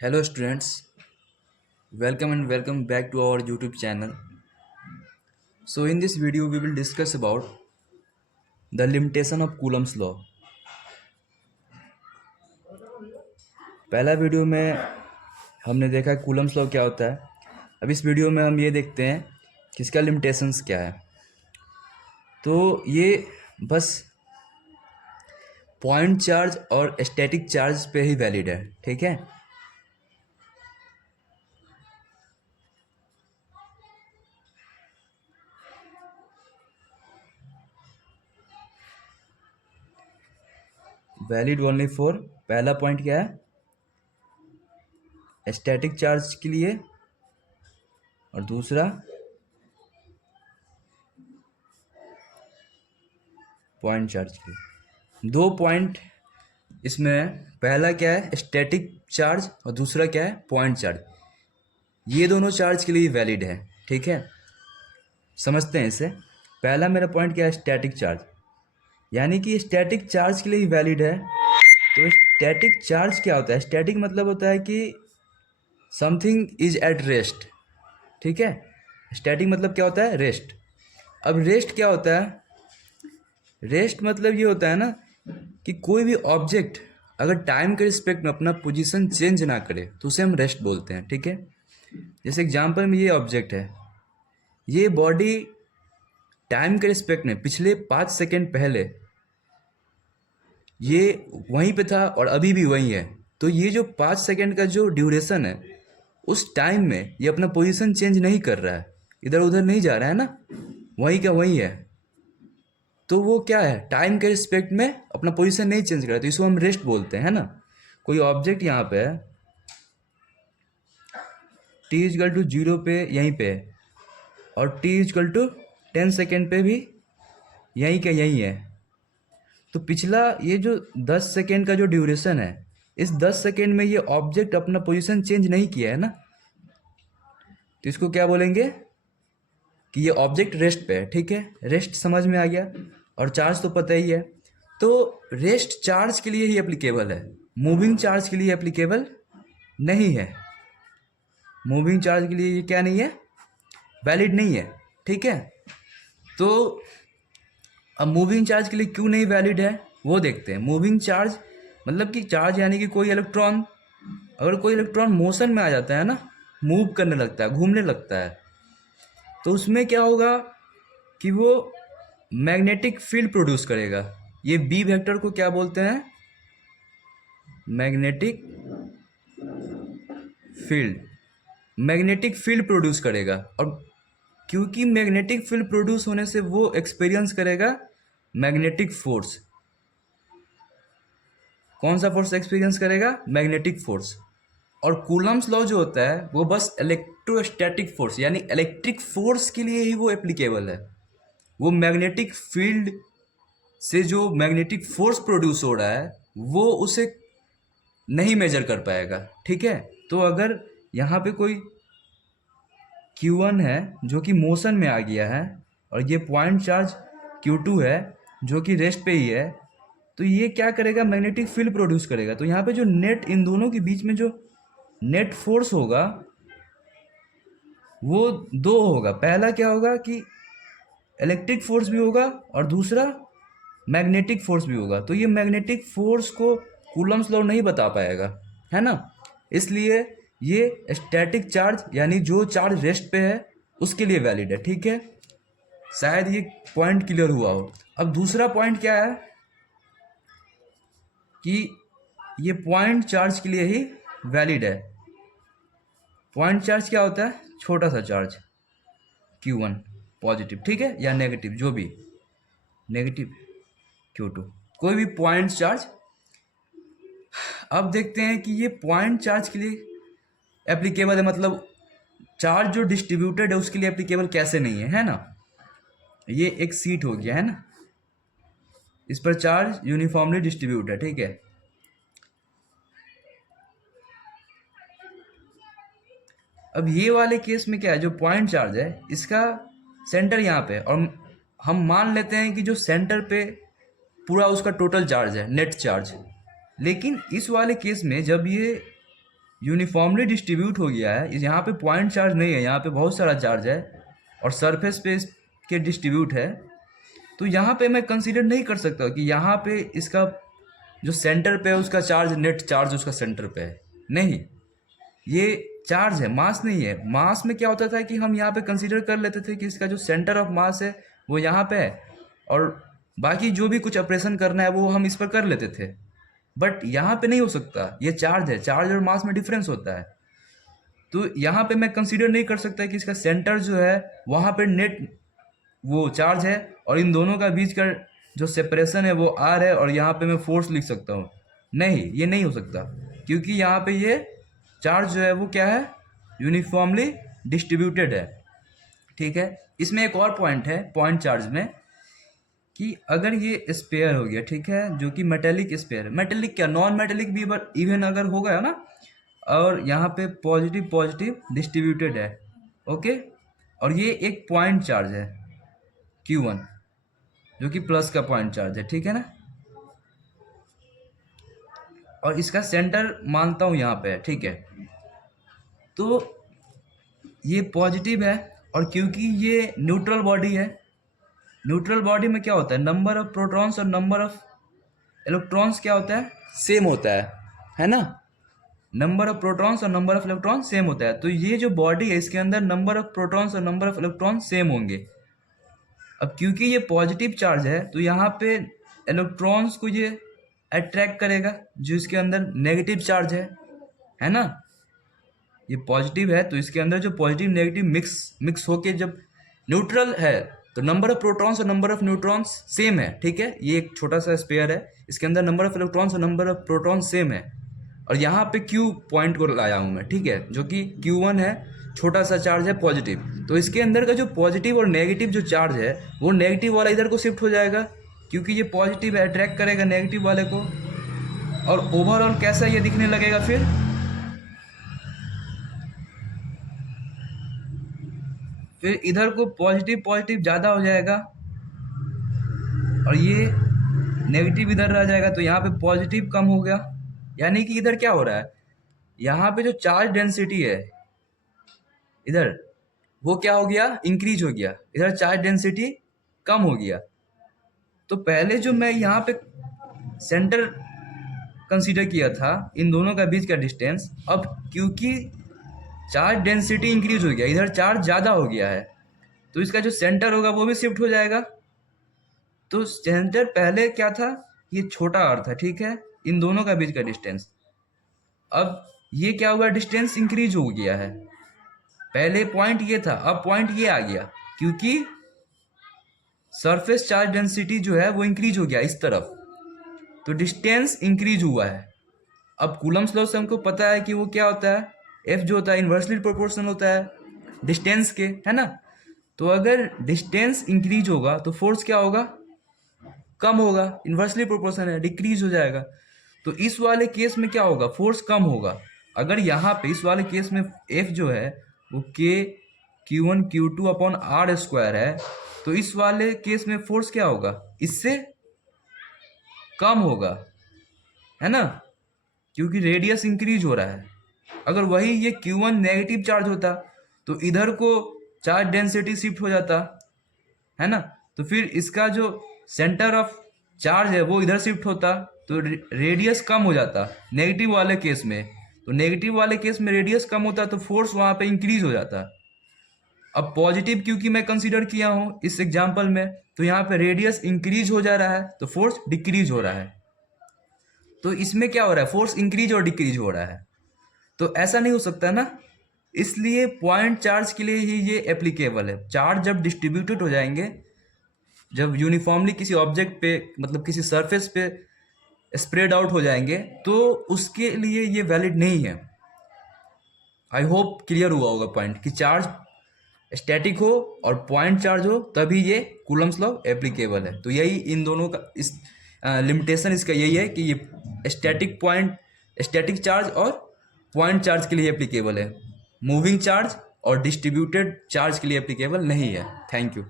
Hello students, welcome and welcome back to our YouTube channel. So in this video we will discuss about the limitation of Coulomb's law. पहला video में हमने देखा Coulomb's law क्या होता है। अब इस वीडियो में हम ये देखते हैं कि इसका लिमिटेशंस क्या है। तो ये बस पॉइंट चार्ज और स्टैटिक चार्ज पे ही वैलिड है, ठीक है। वैलिड ओनली फॉर, पहला पॉइंट क्या है, स्टैटिक चार्ज के लिए, और दूसरा पॉइंट चार्ज के लिए। दो पॉइंट इसमें, पहला क्या है स्टैटिक चार्ज और दूसरा क्या है पॉइंट चार्ज। ये दोनों चार्ज के लिए वैलिड है, ठीक है। समझते हैं इसे। पहला मेरा पॉइंट क्या है, स्टैटिक चार्ज, यानी कि स्टैटिक चार्ज के लिए वैलिड है। तो स्टैटिक चार्ज क्या होता है, स्टैटिक मतलब होता है कि समथिंग इज एट रेस्ट, ठीक है। स्टैटिक मतलब क्या होता है, रेस्ट। अब रेस्ट क्या होता है, रेस्ट मतलब ये होता है ना कि कोई भी ऑब्जेक्ट अगर टाइम के रिस्पेक्ट में अपना पोजीशन चेंज ना करे तो उसे हम रेस्ट बोलते हैं, ठीक है। जैसे एग्जांपल में ये ऑब्जेक्ट है, ये बॉडी टाइम के रिस्पेक्ट में पिछले 5 सेकेंड पहले ये वहीं पे था और अभी भी वहीं है। तो ये जो 5 सेकेंड का जो ड्यूरेशन है, उस टाइम में ये अपना पोजीशन चेंज नहीं कर रहा है, इधर उधर नहीं जा रहा है ना, वहीं का वहीं है। तो वो क्या है, टाइम के रिस्पेक्ट में अपना पोजीशन नहीं चेंज कर रहा, तो इसको हम रेस्ट बोलते हैं, है ना। कोई ऑब्जेक्ट यहाँ पे है, टी इजकल टू 0 पे यहीं पे है, और टी इजकल टू 10 सेकेंड पे भी यहीं का यहीं है। तो पिछला ये जो 10 सेकेंड का जो ड्यूरेशन है, इस 10 सेकेंड में ये ऑब्जेक्ट अपना पोजीशन चेंज नहीं किया है ना, तो इसको क्या बोलेंगे कि ये ऑब्जेक्ट रेस्ट पे है, ठीक है। रेस्ट समझ में आ गया। और चार्ज तो पता ही है। तो रेस्ट चार्ज के लिए ही एप्लीकेबल है, मूविंग चार्ज के लिए एप्लीकेबल नहीं है। मूविंग चार्ज के लिए ये क्या नहीं है, वैलिड नहीं है, ठीक है। तो अब मूविंग चार्ज के लिए क्यों नहीं वैलिड है वो देखते हैं। मूविंग चार्ज मतलब कि चार्ज यानी कि कोई इलेक्ट्रॉन, अगर कोई इलेक्ट्रॉन मोशन में आ जाता है ना, मूव करने लगता है, घूमने लगता है, तो उसमें क्या होगा कि वो मैग्नेटिक फील्ड प्रोड्यूस करेगा। ये बी वेक्टर को क्या बोलते हैं, magnetic field. Magnetic field produce करेगा, और क्योंकि मैग्नेटिक फील्ड प्रोड्यूस होने से वो एक्सपीरियंस करेगा मैग्नेटिक फोर्स। कौन सा फोर्स एक्सपीरियंस करेगा, मैग्नेटिक फोर्स। और कूलम्स लॉ जो होता है वो बस इलेक्ट्रोस्टैटिक फोर्स यानी इलेक्ट्रिक फोर्स के लिए ही वो एप्लीकेबल है। वो मैग्नेटिक फील्ड से जो मैग्नेटिक फोर्स प्रोड्यूस हो रहा है वो उसे नहीं मेजर कर पाएगा, ठीक है। तो अगर यहाँ पे कोई Q1 है जो कि मोशन में आ गया है, और ये पॉइंट चार्ज Q2 है जो कि रेस्ट पे ही है, तो ये क्या करेगा, मैग्नेटिक फील्ड प्रोड्यूस करेगा। तो यहाँ पे जो नेट, इन दोनों के बीच में जो नेट फोर्स होगा वो दो होगा। पहला क्या होगा कि इलेक्ट्रिक फोर्स भी होगा और दूसरा मैग्नेटिक फोर्स भी होगा। तो ये मैग्नेटिक फोर्स को कूलम्स लॉ नहीं बता पाएगा, है ना। इसलिए ये स्टैटिक चार्ज यानी जो चार्ज रेस्ट पे है उसके लिए वैलिड है, ठीक है। शायद ये पॉइंट क्लियर हुआ हो। अब दूसरा पॉइंट क्या है कि ये पॉइंट चार्ज के लिए ही वैलिड है। पॉइंट चार्ज क्या होता है, छोटा सा चार्ज Q1 पॉजिटिव, ठीक है, या नेगेटिव, जो भी, नेगेटिव Q2, कोई भी पॉइंट चार्ज। अब देखते हैं कि ये पॉइंट चार्ज के लिए एप्लीकेबल है, मतलब चार्ज जो डिस्ट्रीब्यूटेड है उसके लिए एप्लीकेबल कैसे नहीं है ना। ये एक सीट हो गया है ना, इस पर चार्ज यूनिफॉर्मली डिस्ट्रीब्यूट है, ठीक है। अब ये वाले केस में क्या है, जो पॉइंट चार्ज है इसका सेंटर यहाँ पे, और हम मान लेते हैं कि जो सेंटर पे पूरा उसका टोटल चार्ज है, नेट चार्ज। लेकिन इस वाले केस में जब ये यूनिफॉर्मली डिस्ट्रीब्यूट हो गया है, यहाँ पे पॉइंट चार्ज नहीं है, यहाँ पे बहुत सारा चार्ज है और सरफेस पे के डिस्ट्रीब्यूट है, तो यहाँ पे मैं कंसीडर नहीं कर सकता कि यहाँ पे इसका जो सेंटर पे है उसका चार्ज, नेट चार्ज उसका सेंटर पे है। नहीं, ये चार्ज है, मास नहीं है। मास में क्या होता था कि हम यहाँ पे कंसीडर कर लेते थे कि इसका जो सेंटर ऑफ मास है वो यहाँ पे है और बाकी जो भी कुछ ऑपरेशन करना है वो हम इस पर कर लेते थे। बट यहाँ पे नहीं हो सकता, ये चार्ज है, चार्ज और मास में डिफरेंस होता है। तो यहाँ पे मैं कंसीडर नहीं कर सकता कि इसका सेंटर जो है वहाँ पे नेट वो चार्ज है और इन दोनों का बीच का जो सेपरेशन है वो आर है और यहाँ पे मैं फोर्स लिख सकता हूँ। नहीं, ये नहीं हो सकता, क्योंकि यहाँ पे ये चार्ज जो है वो क्या है, यूनिफॉर्मली डिस्ट्रीब्यूटेड है। ठीक है, इसमें एक और पॉइंट है पॉइंट चार्ज में कि अगर ये स्पेयर हो गया, ठीक है, जो कि मेटेलिक स्पेयर है, मेटेलिक क्या, नॉन मेटेलिक भी इवन अगर हो गया ना, और यहाँ पे पॉजिटिव पॉजिटिव डिस्ट्रीब्यूटेड है, ओके, और ये एक पॉइंट चार्ज है Q1 जो कि प्लस का पॉइंट चार्ज है, ठीक है ना, और इसका सेंटर मानता हूँ यहाँ पे है, ठीक है। तो ये पॉजिटिव है और क्योंकि ये न्यूट्रल बॉडी है, न्यूट्रल बॉडी में क्या होता है, नंबर ऑफ प्रोटॉन्स और नंबर ऑफ इलेक्ट्रॉन्स क्या होता है, सेम होता है ना, नंबर ऑफ प्रोटॉन्स और नंबर ऑफ इलेक्ट्रॉन सेम होता है। तो ये जो बॉडी है इसके अंदर नंबर ऑफ प्रोटॉन्स और नंबर ऑफ इलेक्ट्रॉन सेम होंगे। अब क्योंकि ये पॉजिटिव चार्ज है तो यहाँ पे इलेक्ट्रॉन्स को ये अट्रैक्ट करेगा जो इसके अंदर नेगेटिव चार्ज है ना, ये पॉजिटिव है तो इसके अंदर जो पॉजिटिव नेगेटिव मिक्स होके जब न्यूट्रल है तो नंबर ऑफ प्रोटॉन्स और नंबर ऑफ न्यूट्रॉन्स सेम है, ठीक है। ये एक छोटा सा स्पेयर है, इसके अंदर नंबर ऑफ इलेक्ट्रॉन्स और नंबर ऑफ प्रोटॉन्स सेम है और यहाँ पे Q पॉइंट को लाया हूँ मैं, ठीक है, जो कि Q1 है, छोटा सा चार्ज है पॉजिटिव। तो इसके अंदर का जो पॉजिटिव और नेगेटिव जो चार्ज है वो नेगेटिव वाला इधर को शिफ्ट हो जाएगा क्योंकि ये पॉजिटिव है, अट्रैक्ट करेगा नेगेटिव वाले को, और ओवरऑल कैसा ये दिखने लगेगा, फिर इधर को पॉजिटिव पॉजिटिव ज़्यादा हो जाएगा और ये नेगेटिव इधर रह जाएगा, तो यहाँ पे पॉजिटिव कम हो गया। यानी कि इधर क्या हो रहा है, यहाँ पे जो चार्ज डेंसिटी है इधर वो क्या हो गया, इंक्रीज हो गया, इधर चार्ज डेंसिटी कम हो गया। तो पहले जो मैं यहाँ पे सेंटर कंसीडर किया था इन दोनों का बीच का डिस्टेंस, अब क्योंकि चार्ज डेंसिटी इंक्रीज हो गया, इधर चार्ज ज़्यादा हो गया है, तो इसका जो सेंटर होगा वो भी शिफ्ट हो जाएगा। तो सेंटर पहले क्या था, ये छोटा आर था, ठीक है, इन दोनों का बीच का डिस्टेंस, अब ये क्या हुआ, डिस्टेंस इंक्रीज हो गया है। पहले पॉइंट ये था, अब पॉइंट ये आ गया क्योंकि सरफेस चार्ज डेंसिटी जो है वो इंक्रीज हो गया इस तरफ, तो डिस्टेंस इंक्रीज हुआ है। अब कूलम्स लॉ से हमको पता है कि वो क्या होता है, F जो होता है इन्वर्सली प्रोपोर्शनल होता है डिस्टेंस के, है ना। तो अगर डिस्टेंस इंक्रीज होगा तो फोर्स क्या होगा, कम होगा, इन्वर्सली प्रोपोर्शनल है, डिक्रीज हो जाएगा। तो इस वाले केस में क्या होगा, फोर्स कम होगा। अगर यहाँ पे इस वाले केस में F जो है वो K Q1 Q2 upon R square है, तो इस वाले केस में फोर्स क्या होगा, इससे कम होगा, है ना, क्योंकि रेडियस इंक्रीज हो रहा है। अगर वही ये Q1 नेगेटिव चार्ज होता तो इधर को चार्ज डेंसिटी शिफ्ट हो जाता, है ना, तो फिर इसका जो सेंटर ऑफ चार्ज है वो इधर शिफ्ट होता तो रेडियस कम हो जाता नेगेटिव वाले केस में। तो नेगेटिव वाले केस में रेडियस कम होता तो फोर्स वहाँ पे इंक्रीज हो जाता। अब पॉजिटिव क्योंकि मैं कंसीडर किया हूँ इस एग्जांपल में, तो यहाँ पे रेडियस इंक्रीज हो जा रहा है तो फोर्स डिक्रीज हो रहा है। तो इसमें क्या हो रहा है, फोर्स इंक्रीज और डिक्रीज हो रहा है। तो ऐसा नहीं हो सकता ना, इसलिए पॉइंट चार्ज के लिए ही ये एप्लीकेबल है। चार्ज जब डिस्ट्रीब्यूटेड हो जाएंगे, जब यूनिफॉर्मली किसी ऑब्जेक्ट पे मतलब किसी सरफेस पे स्प्रेड आउट हो जाएंगे, तो उसके लिए ये वैलिड नहीं है। आई होप क्लियर हुआ होगा पॉइंट कि चार्ज स्टैटिक हो और पॉइंट चार्ज हो तभी ये कूलम्स लॉ एप्लीकेबल है। तो यही इन दोनों का इस लिमिटेशन इसका यही है कि ये स्टैटिक चार्ज और पॉइंट चार्ज के लिए एप्लीकेबल है, मूविंग चार्ज और डिस्ट्रीब्यूटेड चार्ज के लिए एप्लीकेबल नहीं है। Thank you.